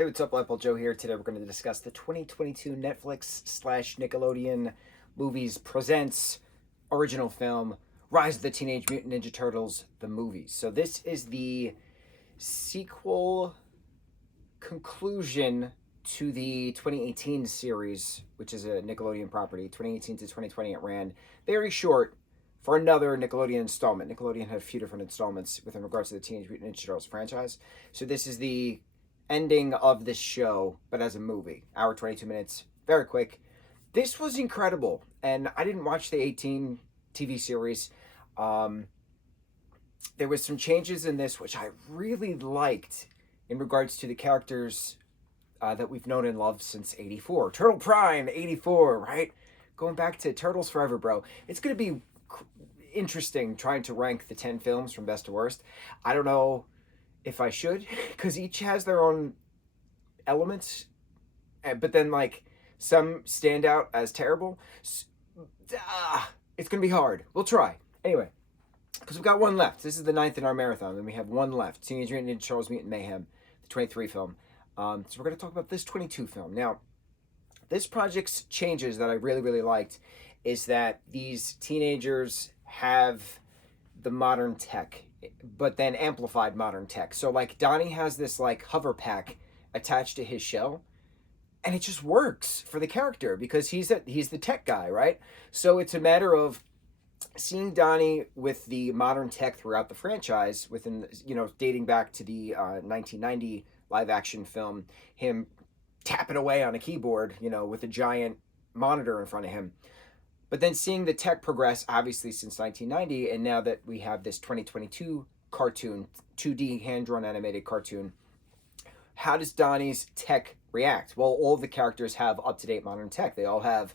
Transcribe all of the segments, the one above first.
Hey, what's up, lightboltjoe here. Today we're going to discuss the 2022 Netflix slash Nickelodeon Movies presents original film, Rise of the Teenage Mutant Ninja Turtles, the movies. So this is the sequel conclusion to the 2018 series, which is a Nickelodeon property. 2018 to 2020 it ran. Very short for another Nickelodeon installment. Nickelodeon had a few different installments with regards to the Teenage Mutant Ninja Turtles franchise. So this is the ending of this show, but as a movie. Hour 22 minutes, very quick. This was incredible, and I didn't watch the 18 TV series. There was some changes in this which I really liked in regards to the characters that we've known and loved since 84. Turtle Prime, 84, right? Going back to Turtles Forever, bro. It's going to be interesting trying to rank the 10 films from best to worst. I don't know if I should, because each has their own elements, but then like some stand out as terrible. It's gonna be hard. We'll try anyway, because we've got one left. This is the 9th in our marathon, and we have one left: Teenage Mutant Ninja Turtles Mutant Mayhem, the 23 film. So we're gonna talk about this 22 film now. This project's changes that I really liked is that these teenagers have the modern tech, but then amplified modern tech. So like Donnie has this like hover pack attached to his shell, and it just works for the character because he's the tech guy, right? So it's a matter of seeing Donnie with the modern tech throughout the franchise, within, dating back to the 1990 live action film, him tapping away on a keyboard, with a giant monitor in front of him. But then seeing the tech progress, obviously, since 1990, and now that we have this 2022 cartoon, 2D hand-drawn animated cartoon, how does Donnie's tech react? Well, all of the characters have up-to-date modern tech. They all have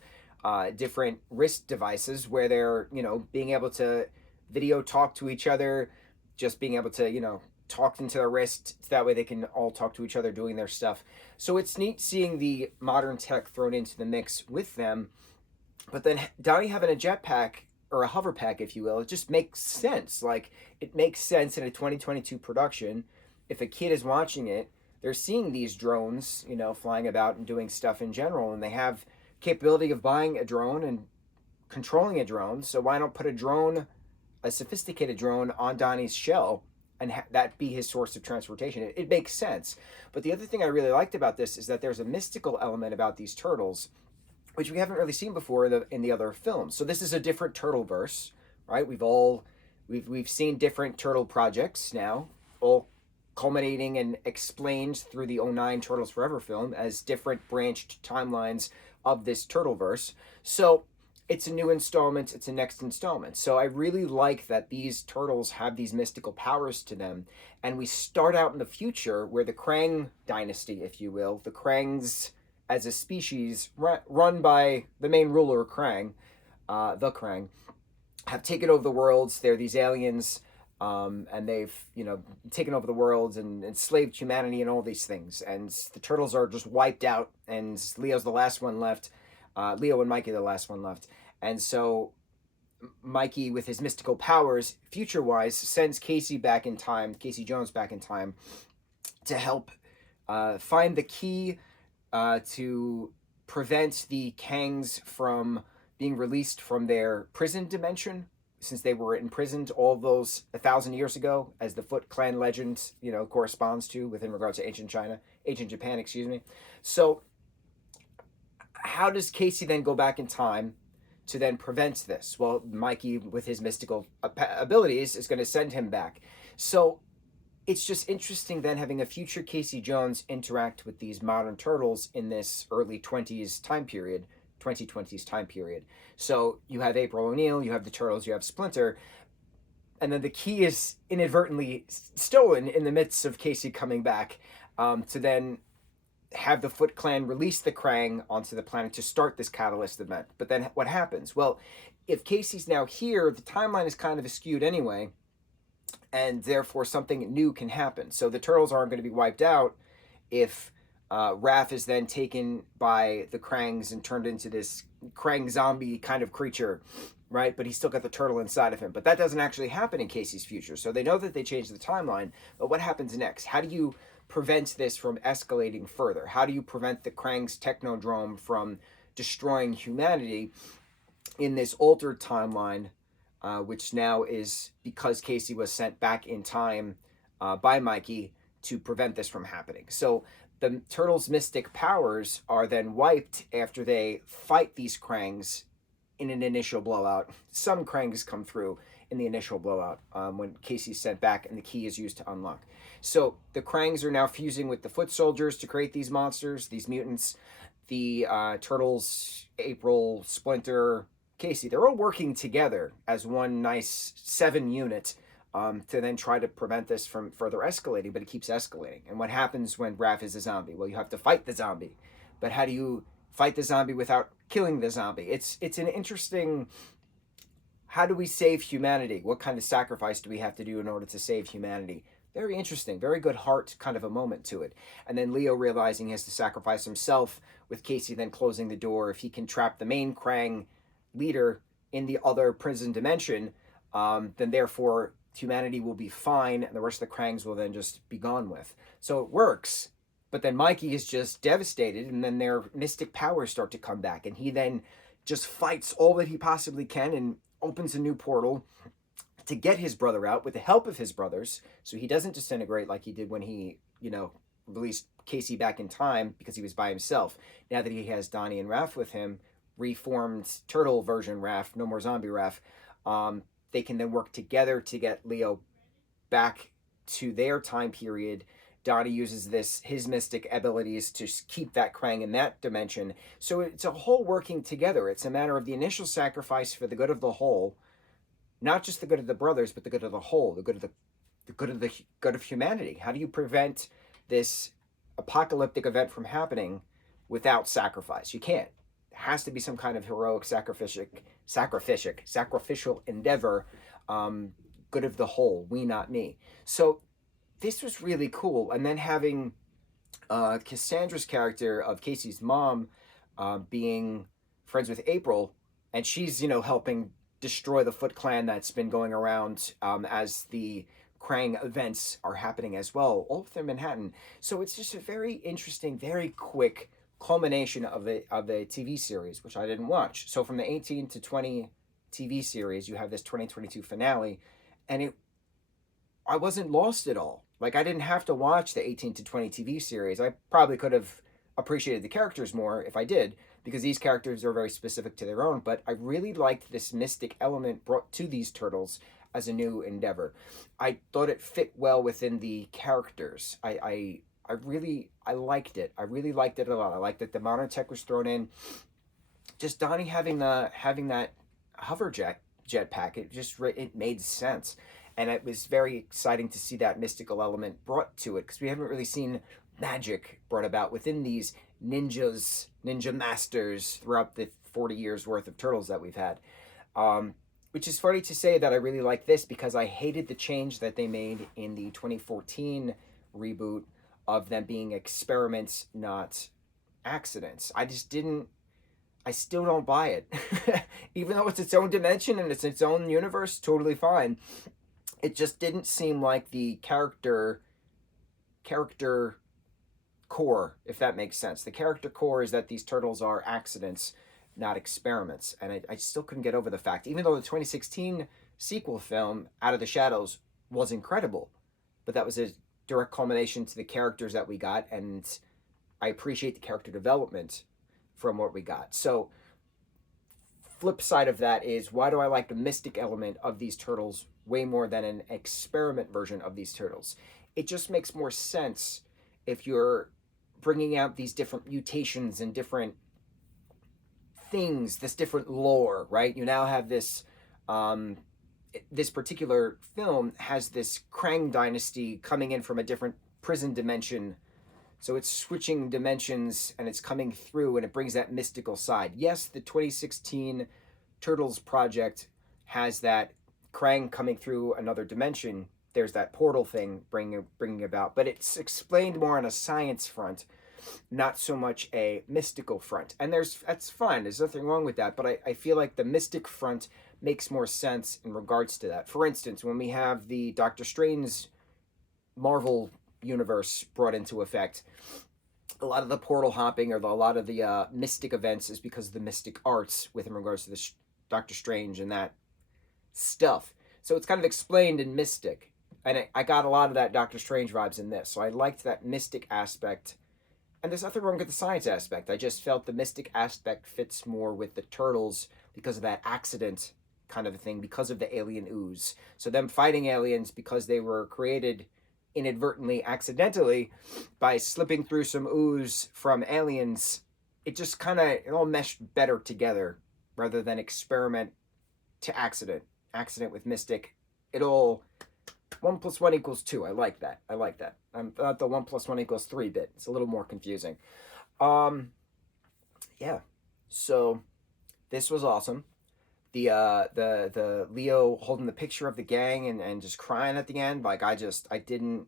different wrist devices where they're, being able to video talk to each other, just being able to, talk into their wrist. That way they can all talk to each other doing their stuff. So it's neat seeing the modern tech thrown into the mix with them. But then Donnie having a jetpack, or a hover pack, if you will, it just makes sense. Like, it makes sense in a 2022 production. If a kid is watching it, they're seeing these drones, flying about and doing stuff in general, and they have capability of buying a drone and controlling a drone. So why not put a sophisticated drone on Donnie's shell, and that be his source of transportation? It makes sense. But the other thing I really liked about this is that there's a mystical element about these turtles, which we haven't really seen before in the other films. So this is a different turtle verse, right? We've seen different turtle projects now, all culminating and explained through the '09 Turtles Forever film as different branched timelines of this turtle verse. So it's a new installment, it's a next installment. So I really like that these turtles have these mystical powers to them, and we start out in the future where the Krang dynasty, if you will, the Krangs as a species run by the main ruler, Krang, the Krang, have taken over the worlds. They're these aliens, and they've, taken over the worlds and enslaved humanity and all these things. And the turtles are just wiped out, and Leo's the last one left. Leo and Mikey are the last one left. And so Mikey, with his mystical powers, future-wise, sends Casey Jones back in time, to help find the key to prevent the Kangs from being released from their prison dimension, since they were imprisoned all those 1,000 years ago, as the Foot Clan legend, corresponds to within regards to ancient Japan, excuse me. So how does Casey then go back in time to then prevent this? Well, Mikey, with his mystical abilities, is going to send him back. So it's just interesting then having a future Casey Jones interact with these modern turtles in this early 20s time period, 2020s time period. So you have April O'Neil, you have the Turtles, you have Splinter, and then the key is inadvertently stolen in the midst of Casey coming back, to then have the Foot Clan release the Krang onto the planet to start this catalyst event. But then what happens? Well, if Casey's now here, the timeline is kind of skewed anyway, and therefore something new can happen. So the turtles aren't going to be wiped out if Raph is then taken by the Krangs and turned into this Krang zombie kind of creature, right? But he's still got the turtle inside of him. But that doesn't actually happen in Casey's future. So they know that they changed the timeline, but what happens next? How do you prevent this from escalating further? How do you prevent the Krang's technodrome from destroying humanity in this altered timeline, which now is because Casey was sent back in time by Mikey to prevent this from happening. So the Turtles' mystic powers are then wiped after they fight these Krangs in an initial blowout. Some Krangs come through in the initial blowout when Casey's sent back and the key is used to unlock. So the Krangs are now fusing with the foot soldiers to create these monsters, these mutants. The Turtles, April, Splinter, Casey, they're all working together as one nice 7 unit to then try to prevent this from further escalating, but it keeps escalating. And what happens when Raph is a zombie? Well, you have to fight the zombie. But how do you fight the zombie without killing the zombie? It's an interesting... How do we save humanity? What kind of sacrifice do we have to do in order to save humanity? Very interesting, very good heart kind of a moment to it. And then Leo realizing he has to sacrifice himself, with Casey then closing the door. If he can trap the main Krang leader in the other prison dimension, then therefore humanity will be fine and the rest of the Krangs will then just be gone with. So it works, but then Mikey is just devastated, and then their mystic powers start to come back, and he then just fights all that he possibly can and opens a new portal to get his brother out with the help of his brothers, so he doesn't disintegrate like he did when he, released Casey back in time because he was by himself. Now that he has Donnie and Raph with him, reformed turtle version Raph, no more zombie Raph, they can then work together to get Leo back to their time period. Donnie uses his mystic abilities to keep that Krang in that dimension. So it's a whole working together. It's a matter of the initial sacrifice for the good of the whole, not just the good of the brothers, but the good of the whole, the good of humanity. How do you prevent this apocalyptic event from happening without sacrifice? You can't. There has to be some kind of heroic sacrificial endeavor, good of the whole, we not me. So this was really cool. And then having Cassandra's character of Casey's mom being friends with April, and she's, helping destroy the Foot Clan that's been going around as the Krang events are happening as well, all within Manhattan. So it's just a very interesting, very quick culmination of a TV series, which I didn't watch. So from the 18 to 20 TV series, you have this 2022 finale, and I wasn't lost at all. Like, I didn't have to watch the 18 to 20 TV series. I probably could have appreciated the characters more if I did, because these characters are very specific to their own, but I really liked this mystic element brought to these turtles as a new endeavor. I thought it fit well within the characters. I really liked it. I really liked it a lot. I liked that the modern tech was thrown in. Just Donnie having that hover jetpack, it made sense. And it was very exciting to see that mystical element brought to it, because we haven't really seen magic brought about within these ninja masters throughout the 40 years worth of Turtles that we've had. Which is funny to say that I really like this, because I hated the change that they made in the 2014 reboot of them being experiments, not accidents. I still don't buy it. Even though it's its own dimension and it's its own universe, totally fine. It just didn't seem like the character core, if that makes sense. The character core is that these turtles are accidents, not experiments. And I still couldn't get over the fact, even though the 2016 sequel film, Out of the Shadows, was incredible, but that was a direct culmination to the characters that we got, and I appreciate the character development from what we got. So, flip side of that is, why do I like the mystic element of these turtles way more than an experiment version of these turtles? It just makes more sense if you're bringing out these different mutations and different things, this different lore, right? You now have this, this particular film has this Krang dynasty coming in from a different prison dimension. So it's switching dimensions and it's coming through, and it brings that mystical side. Yes, the 2016 Turtles project has that Krang coming through another dimension. There's that portal thing bringing about, but it's explained more on a science front, not so much a mystical front. And that's fine. There's nothing wrong with that. But I feel like the mystic front makes more sense in regards to that. For instance, when we have the Doctor Strange Marvel universe brought into effect. A lot of the portal hopping or a lot of the mystic events is because of the mystic arts with in regards to the Doctor Strange and that stuff. So it's kind of explained in mystic. And I got a lot of that Doctor Strange vibes in this. So I liked that mystic aspect. And there's nothing wrong with the science aspect. I just felt the mystic aspect fits more with the Turtles because of that accident kind of a thing, because of the alien ooze. So them fighting aliens because they were created inadvertently, accidentally, by slipping through some ooze from aliens, it just kind of, it all meshed better together rather than experiment to accident. Accident with mystic. It all, 1 + 1 = 2. I like that. I like that. I'm not the 1 + 1 = 3 bit. It's a little more confusing. Yeah. So this was awesome. The Leo holding the picture of the gang and just crying at the end. Like I didn't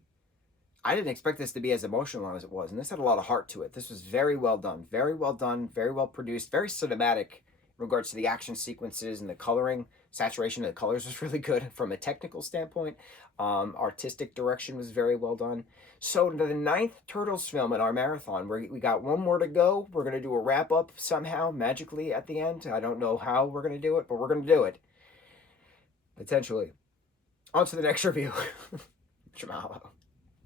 expect this to be as emotional as it was, and this had a lot of heart to it. This was very well done, very well done, very well produced, very cinematic in regards to the action sequences and the coloring. Saturation of the colors was really good from a technical standpoint. Artistic direction was very well done. So the 9th Turtles film in our marathon, we got one more to go. We're going to do a wrap up somehow, magically at the end. I don't know how we're going to do it, but we're going to do it. Potentially. On to the next review. Mahalo.